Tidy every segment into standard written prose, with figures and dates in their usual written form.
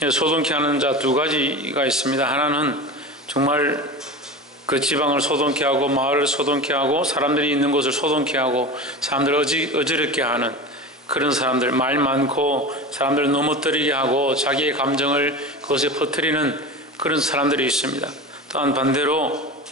소동케 하는 자 두 가지가 있습니다. 하나는 정말 그 지방을 소동케 하고 마을을 소동케 하고 사람들이 있는 곳을 소동케 하고 사람들을 어지럽게 하는 그런 사람들, 말 많고 사람들을 넘어뜨리게 하고 자기의 감정을 그것에 퍼뜨리는 그런 사람들이 있습니다. 또한 반대로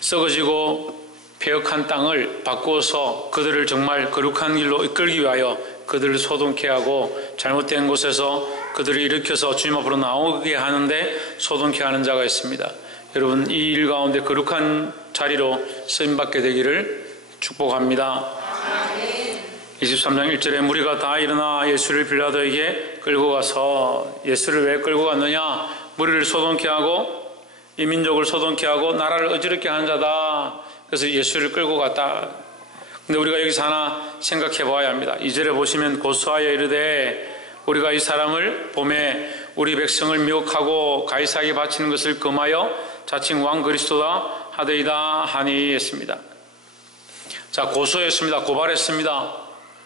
썩어지고 폐역한 땅을 바꾸어서 그들을 정말 거룩한 길로 이끌기 위하여 그들을 소동케 하고 잘못된 곳에서 그들을 일으켜서 주님 앞으로 나오게 하는데 소동케 하는 자가 있습니다. 여러분, 이 일 가운데 거룩한 자리로 쓰임받게 되기를 축복합니다. 23장 1절에 무리가 다 일어나 예수를 빌라도에게 끌고 가서, 예수를 왜 끌고 갔느냐? 무리를 소동케 하고 이 민족을 소동케 하고 나라를 어지럽게 하는 자다. 그래서 예수를 끌고 갔다. 근데 우리가 여기서 하나 생각해 봐야 합니다. 2절에 보시면 고소하여 이르되 우리가 이 사람을 봄에 우리 백성을 미혹하고 가이사에게 바치는 것을 금하여 자칭 왕 그리스도다 하되이다 하니 했습니다. 자, 고소했습니다. 고발했습니다.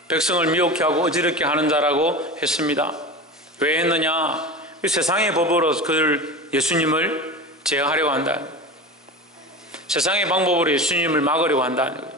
백성을 미혹해 하고 어지럽게 하는 자라고 했습니다. 왜 했느냐? 세상의 법으로 그들 예수님을 제어하려고 한다. 세상의 방법으로 예수님을 막으려고 한다는 거예요.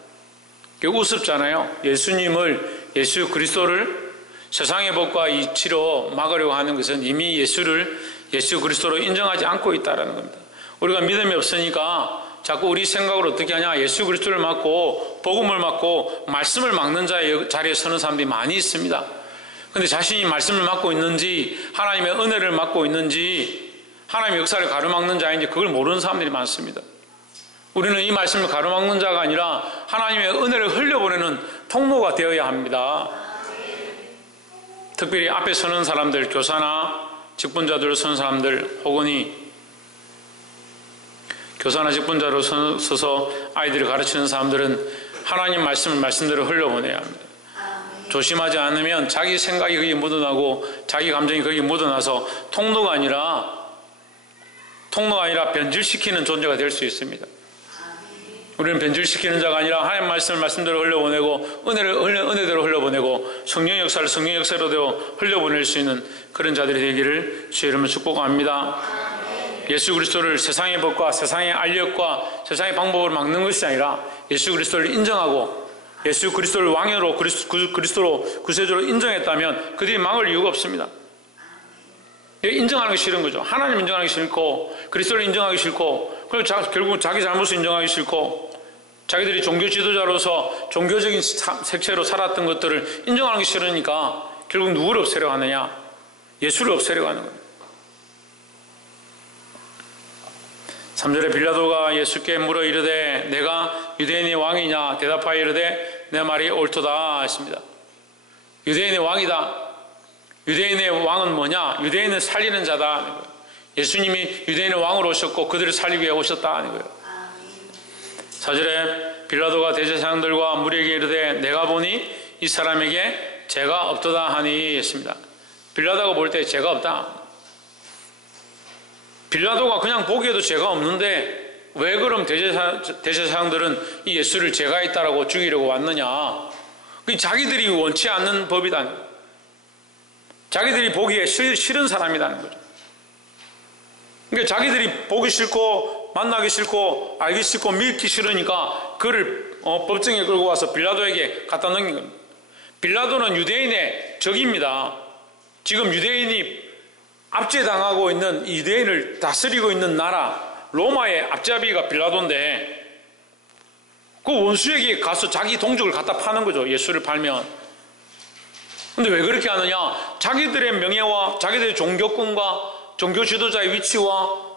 그게 우습잖아요. 예수 그리스도를 세상의 법과 이치로 막으려고 하는 것은 이미 예수 그리스도로 인정하지 않고 있다는 겁니다. 우리가 믿음이 없으니까 자꾸 우리 생각으로 어떻게 하냐? 예수 그리스도를 막고 복음을 막고 말씀을 막는 자리에 서는 사람들이 많이 있습니다. 그런데 자신이 말씀을 막고 있는지 하나님의 은혜를 막고 있는지 하나님의 역사를 가로막는 자인지 그걸 모르는 사람들이 많습니다. 우리는 이 말씀을 가로막는 자가 아니라 하나님의 은혜를 흘려보내는 통로가 되어야 합니다. 특별히 앞에 서는 사람들, 교사나 직분자들로 서는 사람들, 혹은 교사나 직분자로 서서 아이들을 가르치는 사람들은 하나님 말씀을 말씀대로 흘려보내야 합니다. 조심하지 않으면 자기 생각이 거기에 묻어나고 자기 감정이 거기에 묻어나서 통로가 아니라 변질시키는 존재가 될 수 있습니다. 우리는 변질시키는 자가 아니라 하나님 말씀을 말씀대로 흘려보내고 은혜대로 흘려보내고 성령의 역사를 성령의 역사로 흘려보낼 수 있는 그런 자들이 되기를 주의 이름으로 축복합니다. 예수 그리스도를 세상의 법과 세상의 알력과 세상의 방법으로 막는 것이 아니라 예수 그리스도를 인정하고 예수 그리스도를 왕으로 그리스도로 구세주로 인정했다면 그들이 막을 이유가 없습니다. 인정하는 게 싫은 거죠. 하나님 인정하기 싫고 그리스도를 인정하기 싫고 그리고 결국 자기 잘못을 인정하기 싫고 자기들이 종교 지도자로서 종교적인 색채로 살았던 것들을 인정하는 게 싫으니까 결국 누구를 없애려고 하느냐? 예수를 없애려고 하는 겁니다. 3절에 빌라도가 예수께 물어 이르되 내가 유대인의 왕이냐? 대답하여 이르되 내 말이 옳도다 했습니다. 유대인의 왕이다. 유대인의 왕은 뭐냐? 유대인을 살리는 자다 하는 거예요. 예수님이 유대인의 왕으로 오셨고 그들을 살리기 위해 오셨다 하는 거예요. 4절에 빌라도가 대제사장들과 무리에게 이르되 내가 보니 이 사람에게 죄가 없도다 하니 했습니다. 빌라도가 볼 때 죄가 없다. 빌라도가 그냥 보기에도 죄가 없는데 왜 그럼 대제사장들은 이 예수를 죄가 있다라고 죽이려고 왔느냐? 자기들이 원치 않는 법이다. 자기들이 보기에 싫은 사람이라는 거죠. 그러니까 자기들이 보기 싫고 만나기 싫고 알기 싫고 믿기 싫으니까 그를 법정에 끌고 와서 빌라도에게 갖다 넘긴 겁니다. 빌라도는 유대인의 적입니다. 지금 유대인이 압제당하고 있는 유대인을 다스리고 있는 나라 로마의 앞잡이가 빌라도인데 그 원수에게 가서 자기 동족을 갖다 파는 거죠. 예수를 팔면. 근데 왜 그렇게 하느냐? 자기들의 명예와 자기들의 종교권과 종교 지도자의 위치와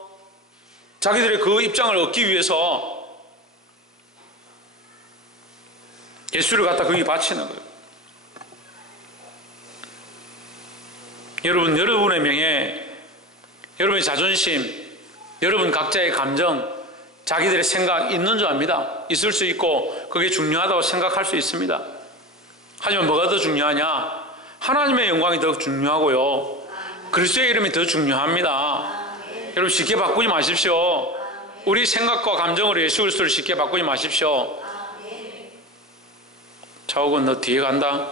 자기들의 그 입장을 얻기 위해서 예수를 갖다 거기 바치는 거예요. 여러분, 여러분의 명예, 여러분의 자존심, 여러분 각자의 감정, 자기들의 생각 있는 줄 압니다. 있을 수 있고 그게 중요하다고 생각할 수 있습니다. 하지만 뭐가 더 중요하냐? 하나님의 영광이 더 중요하고요. 그리스도의 이름이 더 중요합니다. 여러분 쉽게 바꾸지 마십시오. 우리 생각과 감정으로 예수 그리스도를 쉽게 바꾸지 마십시오. 차옥은 너 뒤에 간다.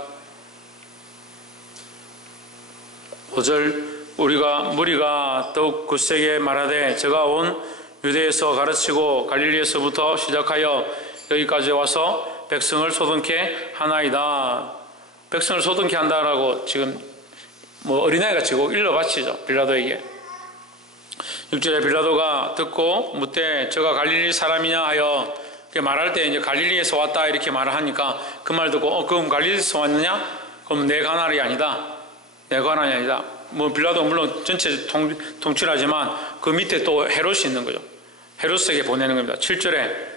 5절 무리가 더욱 굳세게 말하되 저가 온 유대에서 가르치고 갈릴리에서부터 시작하여 여기까지 와서 백성을 소동케 하나이다. 백성을 소동케 한다라고 지금 어린아이가 지고 일러바치죠, 빌라도에게. 6절에 빌라도가 듣고 묻되 저가 갈릴리 사람이냐 하여 말할 때 이제 갈릴리에서 왔다 이렇게 말을 하니까 그 말 듣고 그럼 갈릴리에서 왔느냐? 그럼 내 관할이 아니다. 내 관할이 아니다. 빌라도 물론 전체 통치하지만 그 밑에 또 헤롯이 있는 거죠. 헤롯에게 보내는 겁니다. 7절에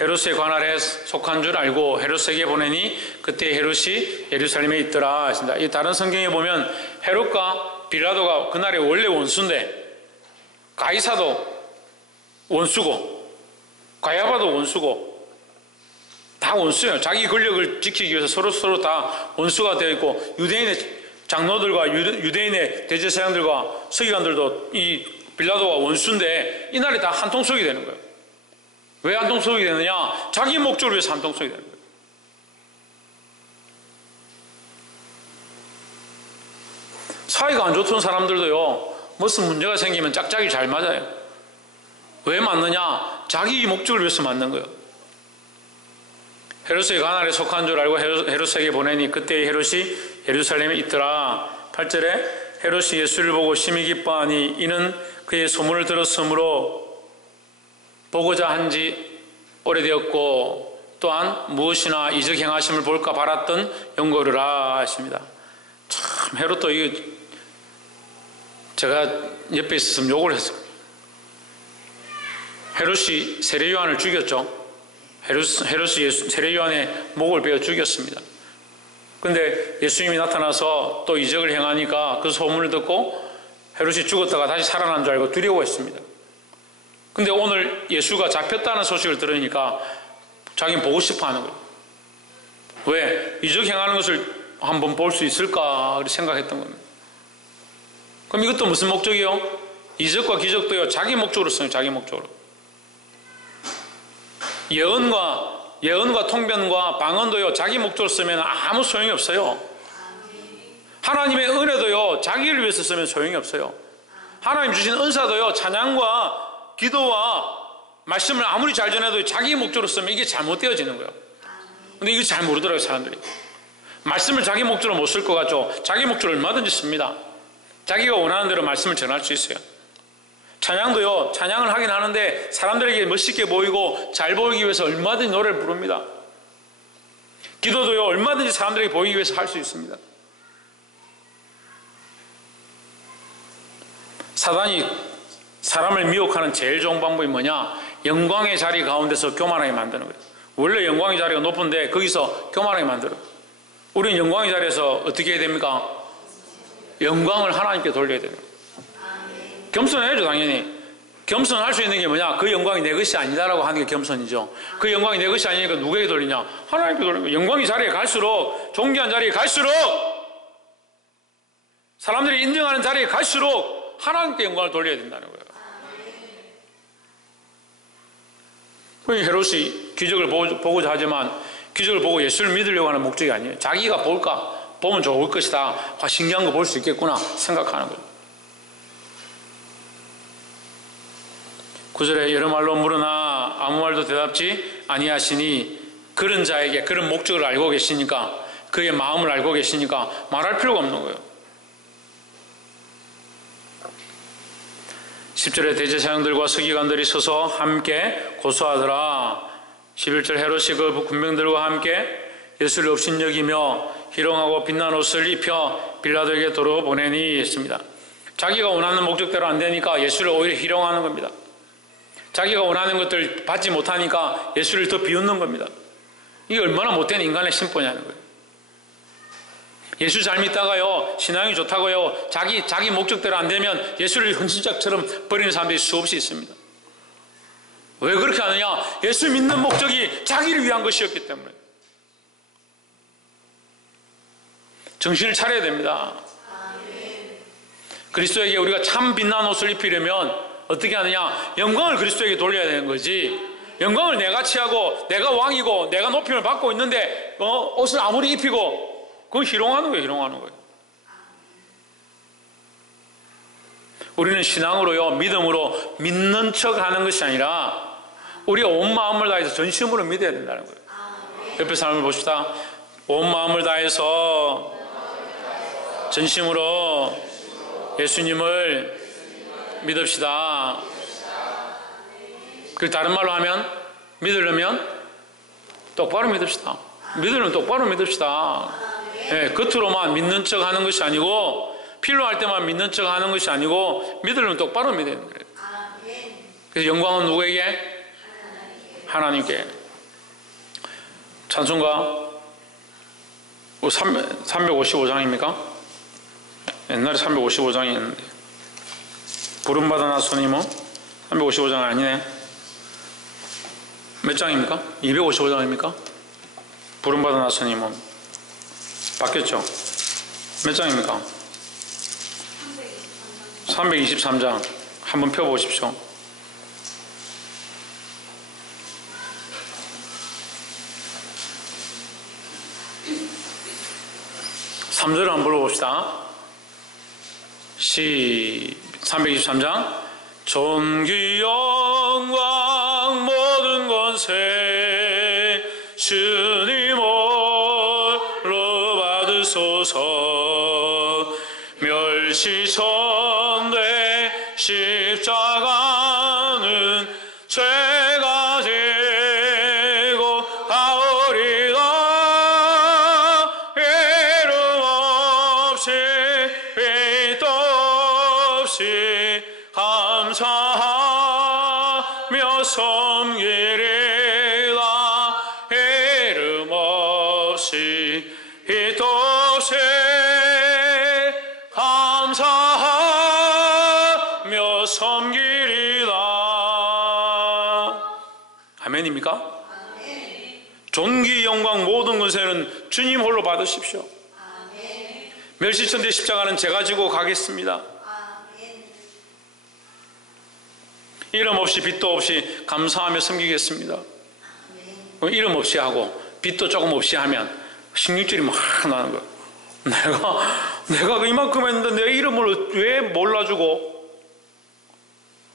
헤롯의 관할에 속한 줄 알고 헤롯에게 보내니 그때 헤롯이 예루살렘에 있더라 하신다. 이 다른 성경에 보면 헤롯과 빌라도가 그날의 원래 원수인데 가이사도 원수고 가야바도 원수고 다 원수예요. 자기 권력을 지키기 위해서 서로 다 원수가 되어 있고 유대인의 장로들과 유대인의 대제사장들과 서기관들도 이 빌라도가 원수인데 이날에 다 한통속이 되는 거예요. 왜 한통속이 되느냐? 자기 목적을 위해서 한통속이 되는 거예요. 사이가 안 좋던 사람들도요, 무슨 문제가 생기면 짝짝이 잘 맞아요. 왜 맞느냐? 자기 목적을 위해서 맞는 거예요. 헤롯의 관할에 속한 줄 알고 헤롯에게 보내니 그때 헤롯이 예루살렘에 있더라. 8절에 헤롯이 예수를 보고 심히 기뻐하니 이는 그의 소문을 들었으므로 보고자 한지 오래되었고 또한 무엇이나 이적 행하심을 볼까 바랐던 영고르라 하십니다. 참 헤롯도 이게 제가 옆에 있었으면 욕을 했어요. 헤롯이 세례 요한을 죽였죠. 헤롯이 세례 요한의 목을 베어 죽였습니다. 근데 예수님이 나타나서 또 이적을 행하니까 그 소문을 듣고 헤롯이 죽었다가 다시 살아난 줄 알고 두려워했습니다. 근데 오늘 예수가 잡혔다는 소식을 들으니까 자기는 보고 싶어 하는 거예요. 왜? 이적 행하는 것을 한번 볼 수 있을까 생각했던 겁니다. 그럼 이것도 무슨 목적이요? 이적과 기적도요, 자기 목적으로 써요. 자기 목적으로. 예언과 통변과 방언도요, 자기 목적으로 쓰면 아무 소용이 없어요. 하나님의 은혜도요, 자기를 위해서 쓰면 소용이 없어요. 하나님 주신 은사도요, 찬양과 기도와 말씀을 아무리 잘 전해도 자기 목적으로 쓰면 이게 잘못되어지는 거예요. 근데 이거 잘 모르더라고요, 사람들이. 말씀을 자기 목적으로 못 쓸 것 같죠? 자기 목적으로 얼마든지 씁니다. 자기가 원하는 대로 말씀을 전할 수 있어요. 찬양도요, 찬양을 하긴 하는데 사람들에게 멋있게 보이고 잘 보이기 위해서 얼마든지 노래를 부릅니다. 기도도요, 얼마든지 사람들에게 보이기 위해서 할 수 있습니다. 사단이 사람을 미혹하는 제일 좋은 방법이 뭐냐? 영광의 자리 가운데서 교만하게 만드는 거예요. 원래 영광의 자리가 높은데 거기서 교만하게 만들어요. 우리는 영광의 자리에서 어떻게 해야 됩니까? 영광을 하나님께 돌려야 돼요. 겸손해야죠, 당연히. 겸손할 수 있는 게 뭐냐? 그 영광이 내 것이 아니다라고 하는 게 겸손이죠. 그 영광이 내 것이 아니니까 누구에게 돌리냐? 하나님께 돌리고. 영광의 자리에 갈수록, 존귀한 자리에 갈수록, 사람들이 인정하는 자리에 갈수록 하나님께 영광을 돌려야 된다는 거예요. 헤롯이 기적을 보고자 하지만 기적을 보고 예수를 믿으려고 하는 목적이 아니에요. 자기가 보면 좋을 것이다. 신기한 거 볼 수 있겠구나 생각하는 거예요. 9절에 여러 말로 물으나 아무 말도 대답지 아니하시니 그런 자에게 그런 목적을 알고 계시니까 그의 마음을 알고 계시니까 말할 필요가 없는 거예요. 10절에 대제사장들과 서기관들이 서서 함께 고소하더라. 11절 헤롯이 그 군병들과 함께 예수를 업신여기며 희롱하고 빛난 옷을 입혀 빌라도에게 도로 보내니 했습니다. 자기가 원하는 목적대로 안 되니까 예수를 오히려 희롱하는 겁니다. 자기가 원하는 것들 받지 못하니까 예수를 더 비웃는 겁니다. 이게 얼마나 못된 인간의 심보냐는 거예요. 예수 잘 믿다가요, 신앙이 좋다고요, 자기 목적대로 안 되면 예수를 헌신짝처럼 버리는 사람들이 수없이 있습니다. 왜 그렇게 하느냐? 예수 믿는 목적이 자기를 위한 것이었기 때문에. 정신을 차려야 됩니다. 그리스도에게 우리가 참 빛난 옷을 입히려면 어떻게 하느냐? 영광을 그리스도에게 돌려야 되는 거지. 영광을 내가 취하고 내가 왕이고 내가 높임을 받고 있는데 옷을 아무리 입히고 그건 희롱하는 거예요. 희롱하는 거예요. 우리는 신앙으로요, 믿음으로 믿는 척 하는 것이 아니라 우리가 온 마음을 다해서 전심으로 믿어야 된다는 거예요. 옆에 사람을 봅시다. 온 마음을 다해서 전심으로 예수님을 믿읍시다. 그 다른 말로 하면, 믿으려면 똑바로 믿읍시다. 믿으려면 똑바로 믿읍시다. 예, 겉으로만 믿는 척 하는 것이 아니고, 필요할 때만 믿는 척 하는 것이 아니고, 믿으려면 똑바로 믿어야 되는 거예요. 그래서 영광은 누구에게? 하나님께. 찬송가 355장입니까? 옛날에 355장이었는데 부름받은 나소님은 355장 아니네. 몇 장입니까? 255장입니까? 부름받은 나소님은 바뀌었죠? 몇 장입니까? 323장 한번 펴보십시오. 3절을 한번 불러봅시다. 323장. 존귀 영광 모든 권세 주님으로 받으소서. 멸시천대 십자가는 죄가 되고 가오리다. 이름 없이 빛도 없이 감사하며 섬기리라. 이름 없이 빛도 없이 감사하며 섬기리라. 아멘입니까? 존귀 영광 모든 권세는 주님 홀로 받으십시오. 멸시천대 십자가는 제가 지고 가겠습니다. 이름 없이 빛도 없이 감사하며 섬기겠습니다. 이름 없이 하고 빛도 조금 없이 하면 16절이 막 나는 거예요. 내가 이만큼 했는데 내 이름을 왜 몰라주고,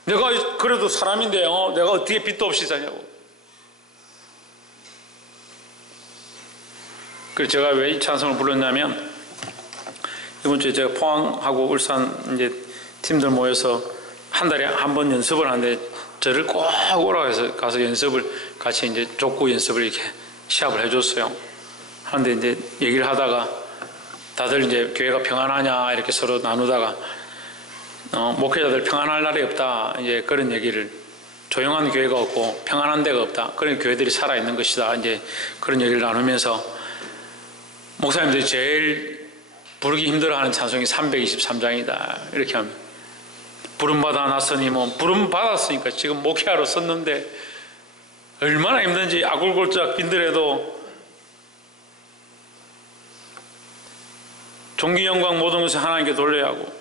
내가 그래도 사람인데요, 내가 어떻게 빛도 없이 사냐고. 그래서 제가 왜 이 찬송을 불렀냐면, 이번 주에 제가 포항하고 울산 이제 팀들 모여서 한 달에 한 번 연습을 하는데, 저를 꼭 오라고 해서 가서 연습을 같이 이제 족구 연습을 이렇게 시합을 해줬어요. 하는데 이제 얘기를 하다가 다들 이제 교회가 평안하냐 이렇게 서로 나누다가 목회자들 평안할 날이 없다, 이제 그런 얘기를, 조용한 교회가 없고 평안한 데가 없다, 그런 교회들이 살아있는 것이다, 이제 그런 얘기를 나누면서 목사님들이 제일 부르기 힘들어하는 찬송이 323장이다 이렇게 하면, 부름받아 나서님은 부름받았으니까 지금 목회하러 썼는데 얼마나 힘든지 아굴골짝 빈들에도 존귀 영광 모든 것을 하나님께 돌려야 하고,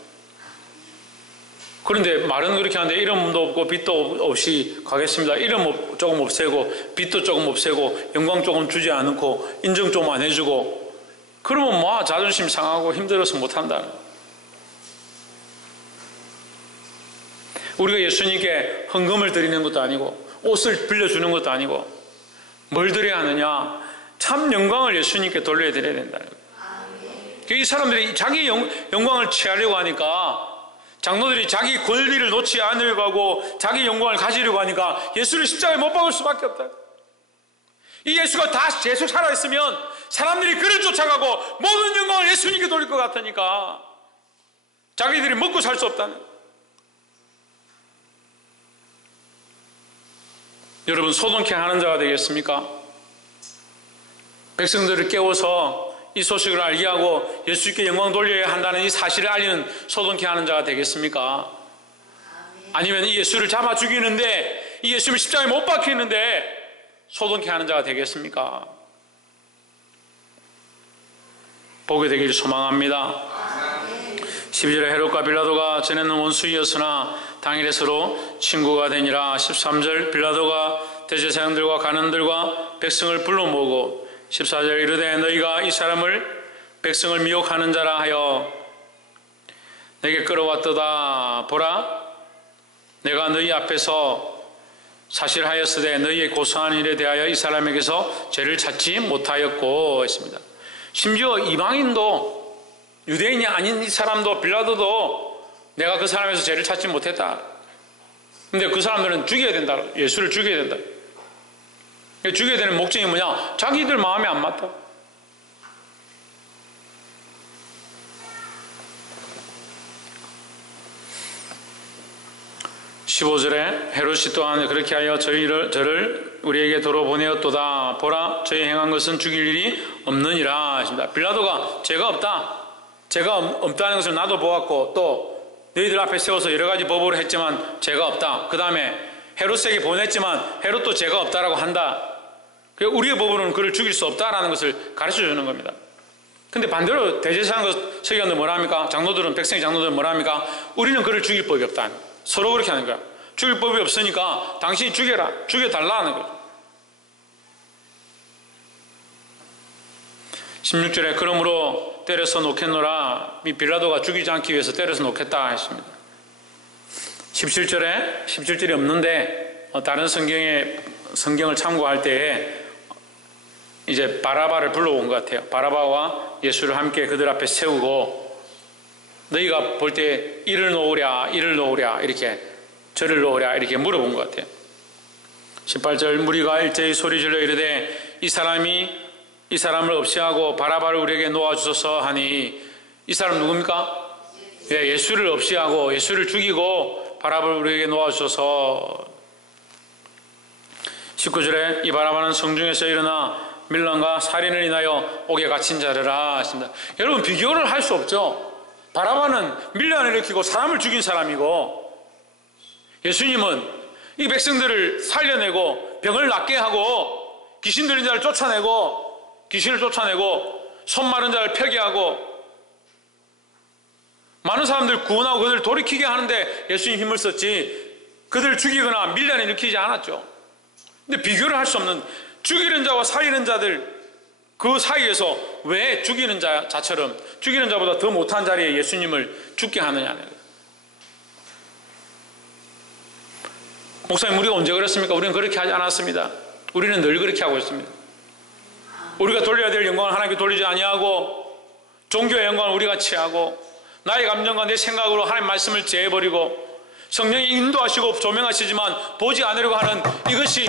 그런데 말은 그렇게 하는데 이름도 없고 빛도 없이 가겠습니다. 이름 조금 없애고 빛도 조금 없애고 영광 조금 주지 않고 인정 좀 안 해주고, 그러면 뭐 자존심 상하고 힘들어서 못한다. 우리가 예수님께 헌금을 드리는 것도 아니고 옷을 빌려주는 것도 아니고 뭘 드려야 하느냐? 참 영광을 예수님께 돌려드려야 된다는 거예요. 이 사람들이 자기 영광을 취하려고 하니까, 장로들이 자기 권리를 놓지 않으려고 하고 자기 영광을 가지려고 하니까 예수를 십자가에 못 박을 수밖에 없다. 이 예수가 다 계속 살아있으면 사람들이 그를 쫓아가고 모든 영광을 예수님께 돌릴 것 같으니까 자기들이 먹고 살 수 없다는 거예요. 여러분, 소동케 하는 자가 되겠습니까? 백성들을 깨워서 이 소식을 알게 하고 예수께 영광 돌려야 한다는 이 사실을 알리는 소동케 하는 자가 되겠습니까? 아니면 이 예수를 잡아 죽이는데, 이 예수를 십자가에 못 박히는데 소동케 하는 자가 되겠습니까? 보게 되기를 소망합니다. 12절에 헤롯과 빌라도가 전에는 원수이었으나 당일에 서로 친구가 되니라. 13절 빌라도가 대제사장들과 관원들과 백성을 불러 모으고 14절 이르되 너희가 이 사람을 백성을 미혹하는 자라 하여 내게 끌어왔도다. 보라, 내가 너희 앞에서 사실하였으되 너희의 고소한 일에 대하여 이 사람에게서 죄를 찾지 못하였고 했습니다. 심지어 이방인도, 유대인이 아닌 이 사람도, 빌라도도 내가 그 사람에서 죄를 찾지 못했다. 근데 그 사람들은 죽여야 된다. 예수를 죽여야 된다. 죽여야 되는 목적이 뭐냐? 자기들 마음에 안 맞다. (15절에) 헤롯이 또한 그렇게 하여 저를 우리에게 도로 보내었도다. 보라, 저희 행한 것은 죽일 일이 없느니라 하십니다. 빌라도가 죄가 없다, 죄가 없다는 것을 나도 보았고 또 너희들 앞에 세워서 여러 가지 법으로 했지만 죄가 없다. 그 다음에 헤롯에게 보냈지만 헤롯도 죄가 없다라고 한다. 우리의 법으로는 그를 죽일 수 없다라는 것을 가르쳐 주는 겁니다. 근데 반대로 대제사장과 서기관들 뭐라 합니까? 장로들은, 백성의 장로들은 뭐라 합니까? 우리는 그를 죽일 법이 없다. 서로 그렇게 하는 거야. 죽일 법이 없으니까 당신이 죽여라, 죽여달라는 거죠. 16절에 그러므로 때려서 놓겠노라. 이 빌라도가 죽이지 않기 위해서 때려서 놓겠다 했습니다. 17절이 없는데 다른 성경을 참고할 때에 이제 바라바를 불러온 것 같아요. 바라바와 예수를 함께 그들 앞에 세우고 너희가 볼 때 이를 놓으랴 이렇게, 저를 놓으랴 이렇게 물어본 것 같아요. 18절 무리가 일제히 소리질러 이르되 이 사람을 없이하고 바라바를 우리에게 놓아주소서 하니, 이 사람 누굽니까? 예수를 없이하고 예수를 죽이고 바라바를 우리에게 놓아주소서. 19절에 이 바라바는 성중에서 일어나 밀란과 살인을 인하여 옥에 갇힌 자르라 하십니다. 여러분, 비교를 할 수 없죠. 바라바는 밀란을 일으키고 사람을 죽인 사람이고, 예수님은 이 백성들을 살려내고 병을 낫게 하고 귀신 들린 자를 쫓아내고, 귀신을 쫓아내고 손 마른 자를 펴게 하고 많은 사람들 구원하고 그들을 돌이키게 하는데 예수님 힘을 썼지 그들을 죽이거나 밀란을 일으키지 않았죠. 근데 비교를 할 수 없는, 죽이는 자와 살리는 자들 그 사이에서 왜 죽이는 자처럼 죽이는 자보다 더 못한 자리에 예수님을 죽게 하느냐는 거예요. 목사님, 우리가 언제 그랬습니까? 우리는 그렇게 하지 않았습니다. 우리는 늘 그렇게 하고 있습니다. 우리가 돌려야 될 영광을 하나님께 돌리지 아니하고, 종교의 영광을 우리가 취하고, 나의 감정과 내 생각으로 하나님 말씀을 제해버리고, 성령이 인도하시고 조명하시지만 보지 않으려고 하는 이것이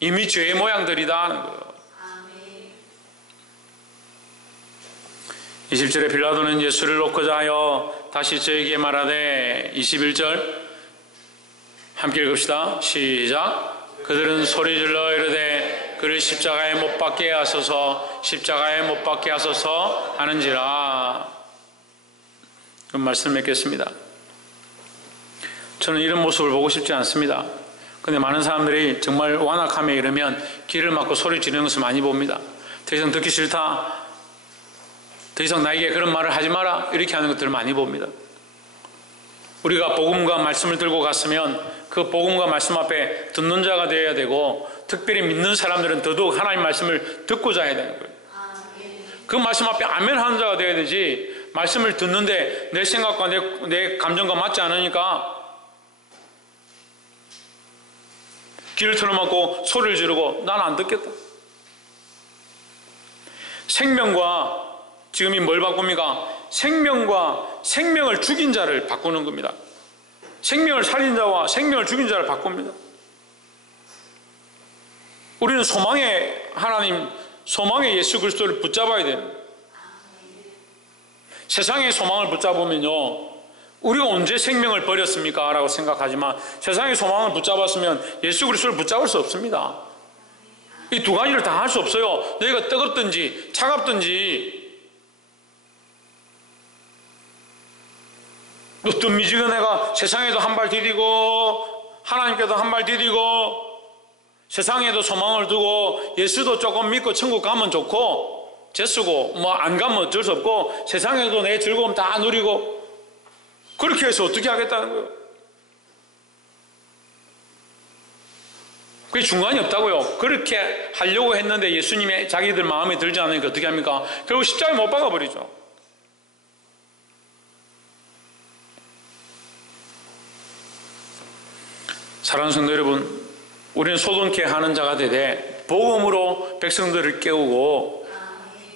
이미 죄의 모양들이다 하는 거예요. 20절에 빌라도는 예수를 놓고자 하여 다시 저에게 말하되, 21절 함께 읽읍시다. 시작. 그들은 소리질러 이르되 그를 십자가에 못 박게 하소서, 십자가에 못 박게 하소서 하는지라. 그 말씀을 맺겠습니다. 저는 이런 모습을 보고 싶지 않습니다. 근데 많은 사람들이 정말 완악함에 이르면 귀를 막고 소리 지르는 것을 많이 봅니다. 더 이상 듣기 싫다, 더 이상 나에게 그런 말을 하지 마라, 이렇게 하는 것들을 많이 봅니다. 우리가 복음과 말씀을 들고 갔으면 그 복음과 말씀 앞에 듣는 자가 되어야 되고, 특별히 믿는 사람들은 더더욱 하나님 말씀을 듣고자 해야 되는 거예요. 그 말씀 앞에 아멘 하는 자가 되어야 되지, 말씀을 듣는데 내 생각과 내 감정과 맞지 않으니까 귀를 틀어막고 소리를 지르고 난 안 듣겠다. 생명과, 지금이 뭘 바꿉니까? 생명과 생명을 죽인 자를 바꾸는 겁니다. 생명을 살린 자와 생명을 죽인 자를 바꿉니다. 우리는 소망의 하나님, 소망의 예수 그리스도를 붙잡아야 됩니다. 세상의 소망을 붙잡으면요, 우리가 언제 생명을 버렸습니까? 라고 생각하지만 세상의 소망을 붙잡았으면 예수 그리스도를 붙잡을 수 없습니다. 이 두 가지를 다 할 수 없어요. 너희가 뜨겁든지 차갑든지, 또 미지근해가 세상에도 한 발 디디고 하나님께도 한 발 디디고 세상에도 소망을 두고 예수도 조금 믿고 천국 가면 좋고 재쓰고 뭐 안 가면 어쩔 수 없고 세상에도 내 즐거움 다 누리고, 그렇게 해서 어떻게 하겠다는 거예요? 그게 중간이 없다고요. 그렇게 하려고 했는데 예수님의 자기들 마음에 들지 않으니까 어떻게 합니까? 결국 십자가에 못 박아버리죠. 사랑하는 성도 여러분, 우리는 소동케 하는 자가 되되 복음으로 백성들을 깨우고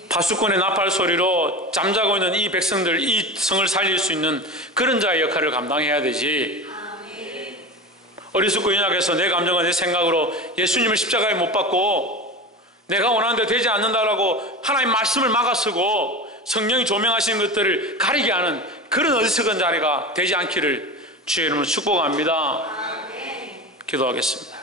파수꾼의 나팔 소리로 잠자고 있는 이 백성들, 이 성을 살릴 수 있는 그런 자의 역할을 감당해야 되지. 어리석고 연약해서 내 감정과 내 생각으로 예수님을 십자가에 못 박고 내가 원하는 대로 되지 않는다라고 하나님 말씀을 막아서고 성령이 조명하시는 것들을 가리게 하는 그런 어리석은 자리가 되지 않기를 주의 이름으로 축복합니다. 기도하겠습니다.